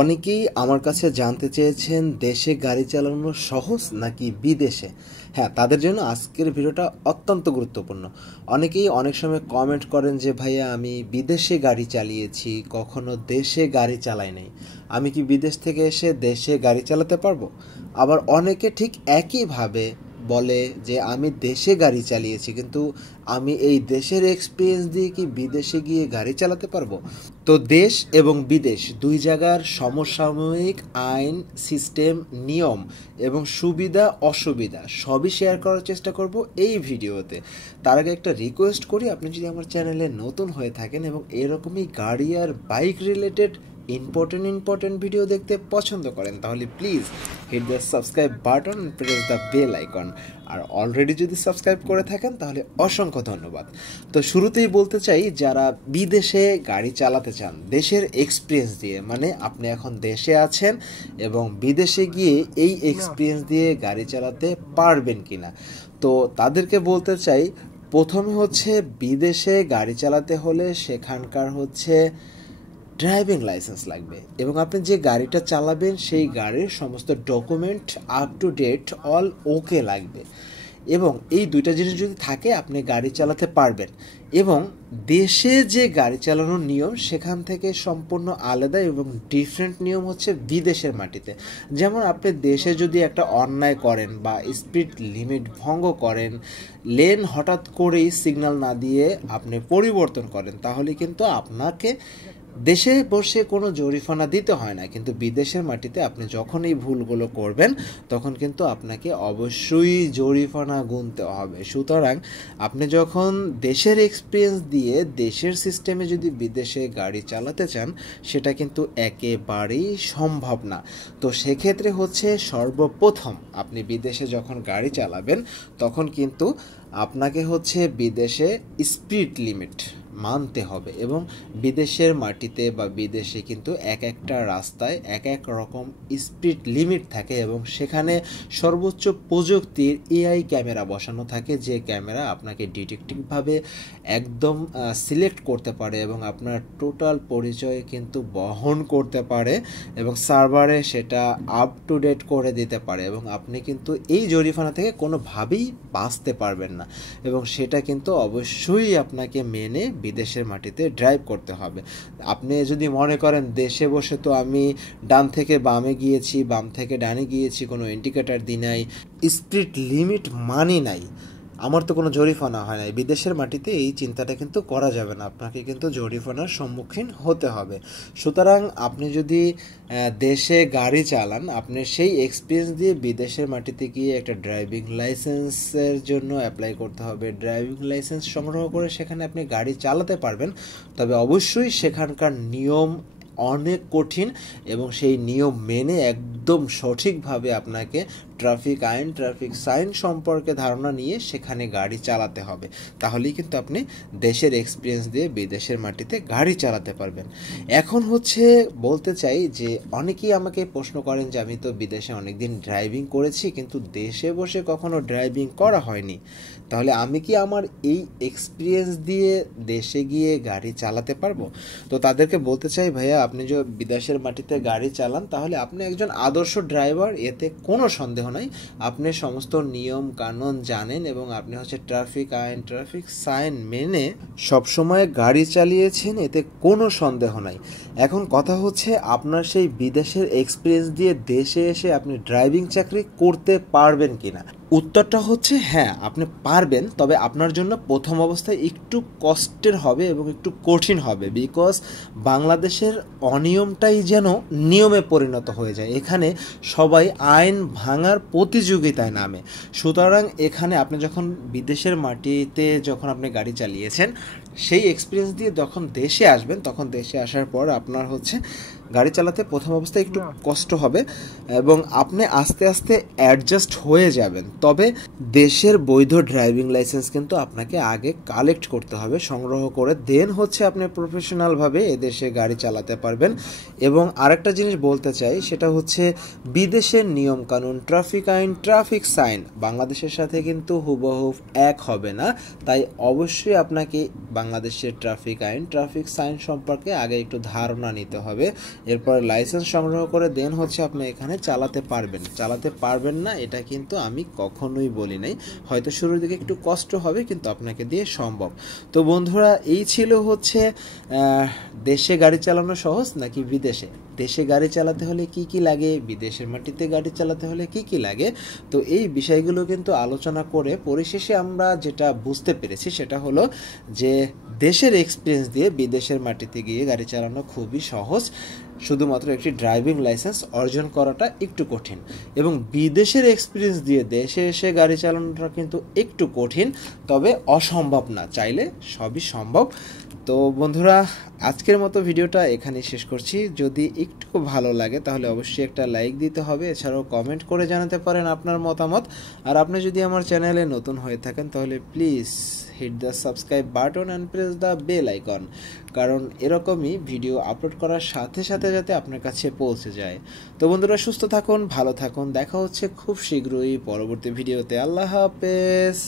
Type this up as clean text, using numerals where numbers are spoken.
অনেকেই আমার কাছে জানতে চেয়েছেন দেশে গাড়ি চালানো সহজ নাকি বিদেশে। হ্যাঁ, তাদের জন্য আজকের ভিডিওটা অত্যন্ত গুরুত্বপূর্ণ। অনেকেই অনেক সময় কমেন্ট করেন যে ভাইয়া আমি বিদেশে গাড়ি চালিয়েছি, কখনো দেশে গাড়ি চালাই নাই, আমি কি বিদেশ থেকে এসে দেশে গাড়ি চালাতে পারবো? আবার অনেকে ঠিক একইভাবে বলে যে আমি দেশে গাড়ি চালিয়েছি, কিন্তু আমি এই দেশের এক্সপিরিয়েন্স দিয়ে কি বিদেশে গিয়ে গাড়ি চালাতে পারবো? তো দেশ এবং বিদেশ দুই জায়গার সমসাময়িক আইন, সিস্টেম, নিয়ম এবং সুবিধা অসুবিধা সবই শেয়ার করার চেষ্টা করব এই ভিডিওতে। তার আগে একটা রিকোয়েস্ট করি, আপনি যদি আমার চ্যানেলে নতুন হয়ে থাকেন এবং এরকমই গাড়ি আর বাইক রিলেটেড ইম্পর্টেন্ট ভিডিও দেখতে পছন্দ করেন, তাহলে please hit the subscribe button, press the bell icon. আর অলরেডি যদি সাবস্ক্রাইব করে থাকেন তাহলে অসংখ্য ধন্যবাদ। তো শুরুতেই বলতে চাই, যারা বিদেশে গাড়ি চালাতে চান দেশের এক্সপিরিয়েন্স দিয়ে, মানে আপনি এখন দেশে আছেন এবং বিদেশে গিয়ে এই এক্সপিরিয়েন্স দিয়ে গাড়ি চালাতে পারবেন কিনা, তো তাদেরকে বলতে চাই, প্রথমে হচ্ছে বিদেশে গাড়ি চালাতে হলে সেখানকার হচ্ছে ড্রাইভিং লাইসেন্স লাগবে এবং আপনি যে গাড়িটা চালাবেন সেই গাড়ির সমস্ত document up to date all okay লাগবে। এবং এই দুইটা জিনিস যদি থাকে আপনি গাড়ি চালাতে পারবেন। এবং দেশে যে গাড়ি চালানোর নিয়ম সেখান থেকে সম্পূর্ণ আলাদা এবং ডিফারেন্ট নিয়ম হচ্ছে বিদেশের মাটিতে। যেমন আপনি দেশে যদি একটা অন্যায় করেন বা স্পিড লিমিট ভঙ্গ করেন, লেন হঠাৎ করেই সিগন্যাল না দিয়ে আপনি পরিবর্তন করেন, তাহলে কিন্তু আপনাকে দেশে বসে কোনো জরিমানা দিতে হয় না, কিন্তু বিদেশের মাটিতে আপনি যখন এই ভুলগুলো করবেন তখন কিন্তু আপনাকে অবশ্যই জরিমানা গুনতে হবে। সুতরাং আপনি যখন দেশের এক্সপিরিয়েন্স দিয়ে দেশের সিস্টেমে যদি বিদেশে গাড়ি চালাতে চান, সেটা কিন্তু একেবারেই সম্ভব না। তো সেক্ষেত্রে হচ্ছে সর্বপ্রথম আপনি বিদেশে যখন গাড়ি চালাবেন তখন কিন্তু আপনাকে হচ্ছে বিদেশে স্পিড লিমিট মানতে হবে। এবং বিদেশের মাটিতে বা বিদেশে কিন্তু এক একটা রাস্তায় এক এক রকম স্পিড লিমিট থাকে এবং সেখানে সর্বোচ্চ প্রযুক্তির এআই ক্যামেরা বসানো থাকে, যে ক্যামেরা আপনাকে ডিটেকটিভভাবে একদম সিলেক্ট করতে পারে এবং আপনার টোটাল পরিচয় কিন্তু বহন করতে পারে এবং সার্ভারে সেটা আপ টু ডেট করে দিতে পারে এবং আপনি কিন্তু এই জরিমানা থেকে কোনোভাবেই বাঁচতে পারবেন না। এবং সেটা কিন্তু অবশ্যই আপনাকে মেনে বিদেশের মাটিতে ড্রাইভ করতে হবে। আপনি যদি মনে করেন দেশে বসে তো আমি ডান থেকে বামে গিয়েছি, বাম থেকে ডানে গিয়েছি, কোনো ইন্ডিকেটার দিই নাই, স্পিড লিমিট মানি নাই, আমার তো কোনো জরিমানা হয় নাই, বিদেশের মাটিতে এই চিন্তাটা কিন্তু করা যাবে না, আপনাকে কিন্তু জরিমানার সম্মুখীন হতে হবে। সুতরাং আপনি যদি দেশে গাড়ি চালান, আপনি সেই এক্সপিরিয়েন্স দিয়ে বিদেশের মাটিতে গিয়ে একটা ড্রাইভিং লাইসেন্সের জন্য অ্যাপ্লাই করতে হবে। ড্রাইভিং লাইসেন্স সংগ্রহ করে সেখানে আপনি গাড়ি চালাতে পারবেন, তবে অবশ্যই সেখানকার নিয়ম অনেক কঠিন এবং সেই নিয়ম মেনে একদম সঠিকভাবে আপনাকে ট্রাফিক আইন, ট্রাফিক সাইন সম্পর্কে ধারণা নিয়ে সেখানে গাড়ি চালাতে হবে। তাহলেই কিন্তু আপনি দেশের এক্সপিরিয়েন্স দিয়ে বিদেশের মাটিতে গাড়ি চালাতে পারবেন। এখন হচ্ছে বলতে চাই যে অনেকেই আমাকে প্রশ্ন করেন যে আমি তো বিদেশে অনেকদিন ড্রাইভিং করেছি কিন্তু দেশে বসে কখনো ড্রাইভিং করা হয়নি, তাহলে আমি কি আমার এই এক্সপিরিয়েন্স দিয়ে দেশে গিয়ে গাড়ি চালাতে পারবো? তো তাদেরকে বলতে চাই, ভাইয়া আপনি যদি বিদেশের মাটিতে গাড়ি চালান তাহলে আপনি একজন আদর্শ ড্রাইভার, এতে কোনো সন্দেহ নাই। আপনি সমস্ত নিয়ম কানুন জানেন এবং আপনি হচ্ছে ট্রাফিক আইন, ট্রাফিক সাইন মেনে সবসময় গাড়ি চালিয়েছেন, এতে কোনো সন্দেহ নাই। এখন কথা হচ্ছে আপনার সেই বিদেশের এক্সপিরিয়েন্স দিয়ে দেশে এসে আপনি ড্রাইভিং চাকরি করতে পারবেন কিনা। উত্তরটা হচ্ছে হ্যাঁ, আপনি পারবেন, তবে আপনার জন্য প্রথম অবস্থায় একটু কষ্টের হবে এবং একটু কঠিন হবে, বিকজ বাংলাদেশের অনিয়মটাই যেন নিয়মে পরিণত হয়ে যায়। এখানে সবাই আইন ভাঙার প্রতিযোগিতায় নামে। সুতরাং এখানে আপনি যখন বিদেশের মাটিতে যখন আপনি গাড়ি চালিয়েছেন, সেই এক্সপিরিয়েন্স দিয়ে যখন দেশে আসবেন, তখন দেশে আসার পর আপনার হচ্ছে গাড়ি চালাতে প্রথম অবস্থায় একটু কষ্ট হবে এবং আপনি আস্তে আস্তে অ্যাডজাস্ট হয়ে যাবেন। তবে দেশের বৈধ ড্রাইভিং লাইসেন্স কিন্তু আপনাকে আগে কালেক্ট করতে হবে, সংগ্রহ করে দেন হচ্ছে আপনি প্রফেশনালভাবে এদেশে গাড়ি চালাতে পারবেন। এবং আরেকটা জিনিস বলতে চাই, সেটা হচ্ছে বিদেশের নিয়মকানুন, ট্রাফিক আইন, ট্রাফিক সাইন বাংলাদেশের সাথে কিন্তু হুবহু এক হবে না, তাই অবশ্যই আপনাকে বাংলাদেশের ট্রাফিক আইন, ট্রাফিক সাইন সম্পর্কে আগে একটু ধারণা নিতে হবে। এরপর লাইসেন্স সংগ্রহ করে দেন হচ্ছে আপনি এখানে চালাতে পারবেন না এটা কিন্তু আমি কখনোই বলি নাই। হয়তো শুরুর দিকে একটু কষ্ট হবে, কিন্তু আপনাকে দিয়ে সম্ভব। তো বন্ধুরা, এই ছিল হচ্ছে দেশে গাড়ি চালানো সহজ নাকি বিদেশে। দেশে গাড়ি চালাতে হলে কি কি লাগে, বিদেশের মাটিতে গাড়ি চালাতে হলে কি কি লাগে, তো এই বিষয়গুলো কিন্তু আলোচনা করে পরিশেষে আমরা যেটা বুঝতে পেরেছি সেটা হলো যে দেশের এক্সপিরিয়েন্স দিয়ে বিদেশের মাটিতে গিয়ে গাড়ি চালানো খুবই সহজ, শুধুমাত্র একটি ড্রাইভিং লাইসেন্স অর্জন করাটা একটু কঠিন। এবং বিদেশের এক্সপিরিয়েন্স দিয়ে দেশে এসে গাড়ি চালানোটা কিন্তু একটু কঠিন, তবে অসম্ভব না, চাইলে সবই সম্ভব। তো বন্ধুরা, আজকের মতো ভিডিওটা এখানেই শেষ করছি। যদি একটু ভালো লাগে তাহলে অবশ্যই একটা লাইক দিতে হবে, এছাড়াও কমেন্ট করে জানাতে পারেন আপনার মতামত। আর আপনি যদি আমার চ্যানেলে নতুন হয়ে থাকেন তাহলে please hit the subscribe button and press the bell icon, কারণ এরকমই ভিডিও আপলোড করার সাথে সাথে যাতে আপনার কাছে পৌঁছে যায়। তো বন্ধুরা, সুস্থ থাকুন, ভালো থাকুন, দেখা হচ্ছে খুব শীঘ্রই পরবর্তী ভিডিওতে। আল্লাহ হাফেজ।